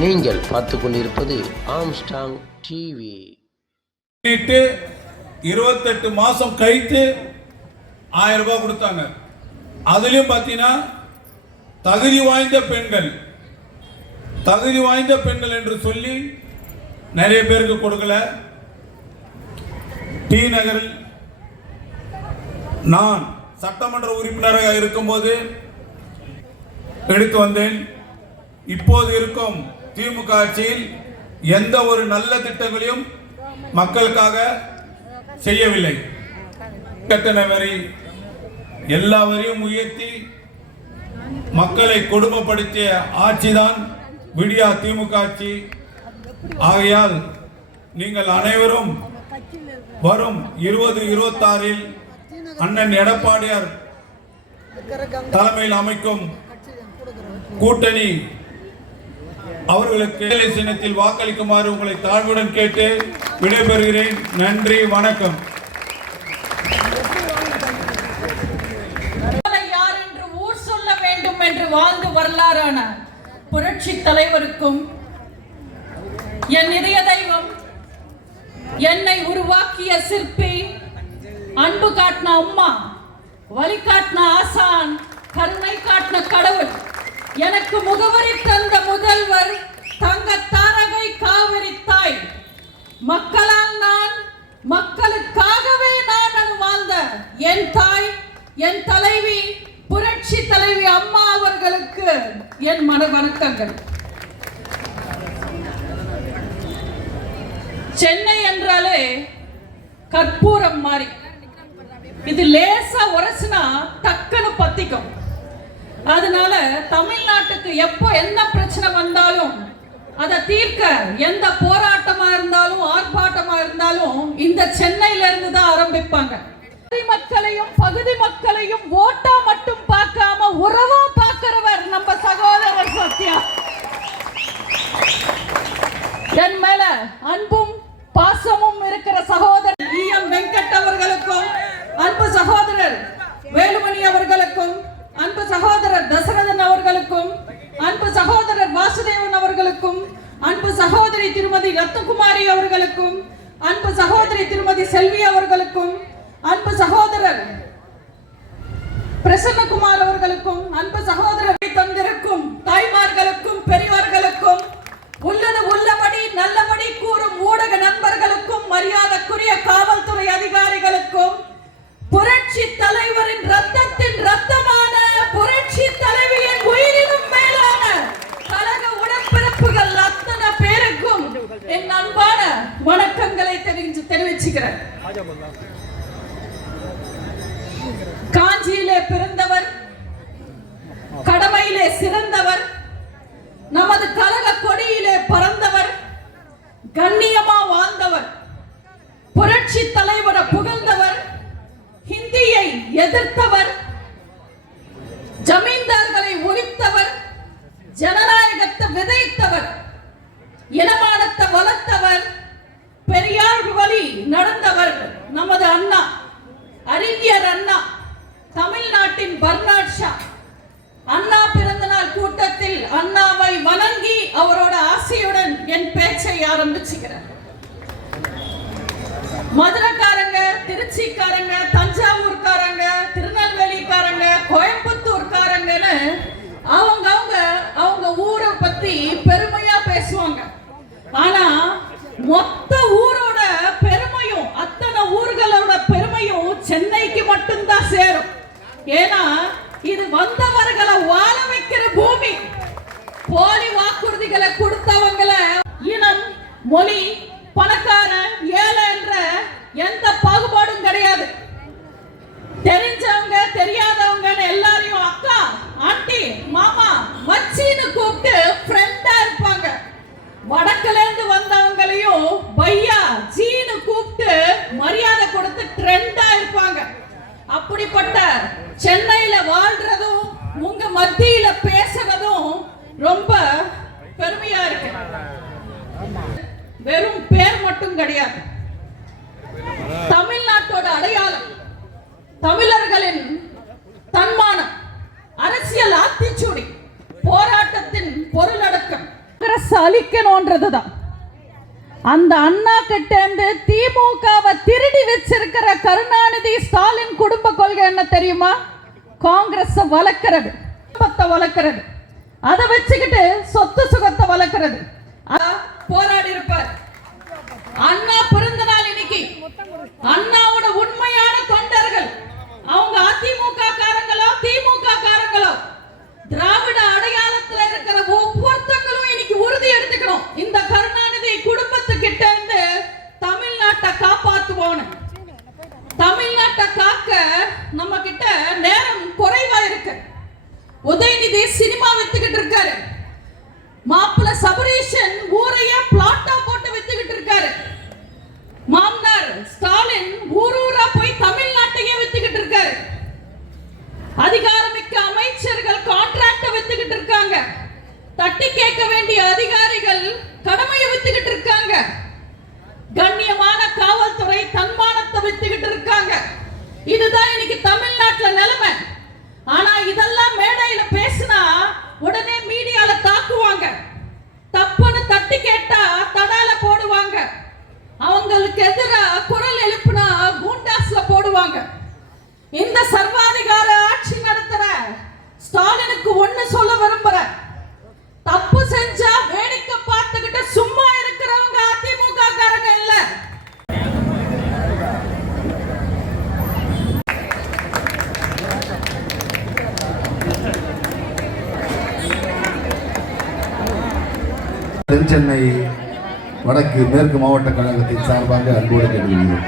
நீங்கள் பார்த்து கொண்டிருப்பது ஆம்ஸ்டாங் டிவி பண்ணிட்டு இருபத்தெட்டு மாசம் கழித்து ஆயிரம் ரூபாய் கொடுத்தாங்க. அதுலயும் பார்த்தீங்கன்னா தகுதி வாய்ந்த பெண்கள் தகுதி வாய்ந்த பெண்கள் என்று சொல்லி நிறைய பேருக்கு கொடுக்கல. டி நகரில் நான் சட்டமன்ற உறுப்பினராக இருக்கும்போது எடுத்து வந்தேன். இப்போது இருக்கும் திமுக ஆட்சியில் எந்த ஒரு நல்ல திட்டங்களையும் மக்களுக்காக செய்யவில்லை. கட்டண வரி எல்லா வரியும் உயர்த்தி மக்களை கொடுமைப்படுத்திய ஆட்சிதான் விடியா திமுக ஆட்சி. ஆகையால் நீங்கள் அனைவரும் வரும் இருபது இருபத்தாறில் அண்ணன் எடப்பாடியார் தலைமையில் அமைக்கும் கூட்டணி அவர்களுக்கு சின்னத்தில் வாக்களிக்குமாறு உங்களை தாழ்வுடன் கேட்டு விடைபெறுகிறேன். நன்றி வணக்கம். யார் என்று ஊர் சொல்ல வேண்டும் என்று வாழ்ந்து வரலாறான புரட்சி தலைவருக்கும் என் இதய தெய்வம் என்னை உருவாக்கிய சிற்பி அன்பு காட்டின அம்மா வழிகாட்டின ஆசான் கருணை காட்டின கடவுள் எனக்கு முகவரி தந்த முதல்வர் தங்க தாரகை காவிரி தாய். மக்களால் நான் மக்களுக்காகவே நான் வாழ்ந்த என் தாய் என் தலைவி புரட்சி தலைவி அம்மா அவர்களுக்கு என் மன வணக்கங்கள். சென்னை என்றாலே கற்பூரம் மாதிரி. இது லேசா உரசுனா டக்குன்னு பத்திக்கும். அதனால தமிழ்நாட்டுக்கு எப்போ எந்த பிரச்சனை வந்தாலும் அதை தீர்க்க எந்த போராட்டமா இருந்தாலும் ஆர்ப்பாட்டமா இருந்தாலும் இந்த சென்னையில இருந்து தான் ஆரம்பிப்பாங்க. பகுதி மக்களையும் பகுதி மக்களையும் ஓட்டா மட்டும் பார்க்காம உறவா பார்க்கிறவர் நம்ம சகோதரர் சத்யா என் மேல அன்பும் பாசமும் இருக்கிற சகோதரர் இ எம் வெங்கட் அவர்களுக்கும் அன்பு சகோதரர் வேலுமணி அவர்களுக்கும் அன்பு சகோதரர் தசரதன் அவர்களுக்கும் அன்பு சகோதரர் வாசுதேவன் அவர்களுக்கும் அன்பு சகோதரி திருமதி ரத்னகுமாரி அவர்களுக்கும் அன்பு சகோதரி திருமதி செல்வி அவர்களுக்கும் அன்பு சகோதரர் பிரசன்னகுமார் அவர்களுக்கும் அன்பு சகோதரரை தந்திருக்கும் தாய்மார்களுக்கும் பெரியவர்களுக்கும் உள்ளது உள்ளபடி நல்லபடி வணக்கங்களை தெரிவிச்சு தெரிவிச்சுக்கிறேன். காஞ்சியிலே பிறந்தவர் கடமையிலே சிறந்தவர் நமது கழக கொடியிலே பறந்தவர் கண்ணியமா வாழ்ந்தவர் புரட்சி தலைவரை புகழ்ந்தவர் ஹிந்தியை எதிர்த்தவர் ஜமீன்தார்களை ஒழித்தவர் ஜனநாயகத்தை விதைத்தவர் இனமானத்தை வளர்த்தவர் பெரியார் வழி நடந்தவர் நமது அண்ணா அறிஞர் அண்ணா தமிழ்நாட்டின் பர்னாட் ஷா. அண்ணா பிறந்தநாள் கூட்டத்தில் அண்ணாவை வணங்கி அவரோட ஆசையுடன் என் பேச்சை ஆரம்பிச்சுக்கிறேன். மதுரைக்காரங்க திருச்சிக்காரங்க தஞ்சாவூர்காரங்க திருநெல்வேலிக்காரங்க கோயம்புத்தூர்காரங்கன்னு அவங்க அவங்க அவங்க ஊரை பத்தி பெருமையா பேசுவாங்க. ஆனா மொத்த ஊர் ஏன்னா இது வந்தவர்களை வாழ வைக்கிற பூமி. போலி வாக்குறுதிகளை கொடுத்தவங்கள இனம் மொழி பணக்கார ஏழை என்ற எந்த பாகுபாடும் கிடையாது. தெரிஞ்சவங்க தெரியாதவங்க எல்லாரையும் அக்கா ஆண்டி மாமா மச்சின்னு கூப்பிட்டு ஃப்ரெண்டா இருப்பாங்க. வடக்குல இருந்து வந்தவங்களையும் பையா ஜீனு கூப்பிட்டு மரியாதை கொடுத்து அப்படிப்பட்ட சென்னையில வாழ்றதும் உங்க மத்தியில பேசுறதும் ரொம்ப பெருமையா இருக்கு. வெறும் பேர் மட்டும் கிடையாது. தமிழ்நாட்டோட அடையாளம் தமிழர்களின் தன்மானம் அரசியல் ஆத்திச்சூடி போராட்டத்தின் பொருளடக்கம். அளிக்கணும்ன்றதுதான் அந்த அண்ணா கிட்ட இருந்து திமுகவை திருடி வச்சிருக்கிற கருணாநிதி ஸ்டாலின் குடும்ப கொள்கை என்ன தெரியுமா? காங்கிரஸ் வளர்க்கிறது. குடும்பத்தை வளர்க்கிறது. அதை வச்சுக்கிட்டு சொத்து சுகத்தை வளர்க்கிறது. போராடி இருப்பார். அண்ணா பிறந்த நாள் இன்னைக்கு. அண்ணாவோட இதுதான் இன்னைக்கு தமிழ்நாட்டுல நிலைமை. தென்சென்னை வடக்கு மேற்கு மாவட்ட கழகத்தின் சார்பாக அன்போடு கேட்டுக்கொள்கிறோம்.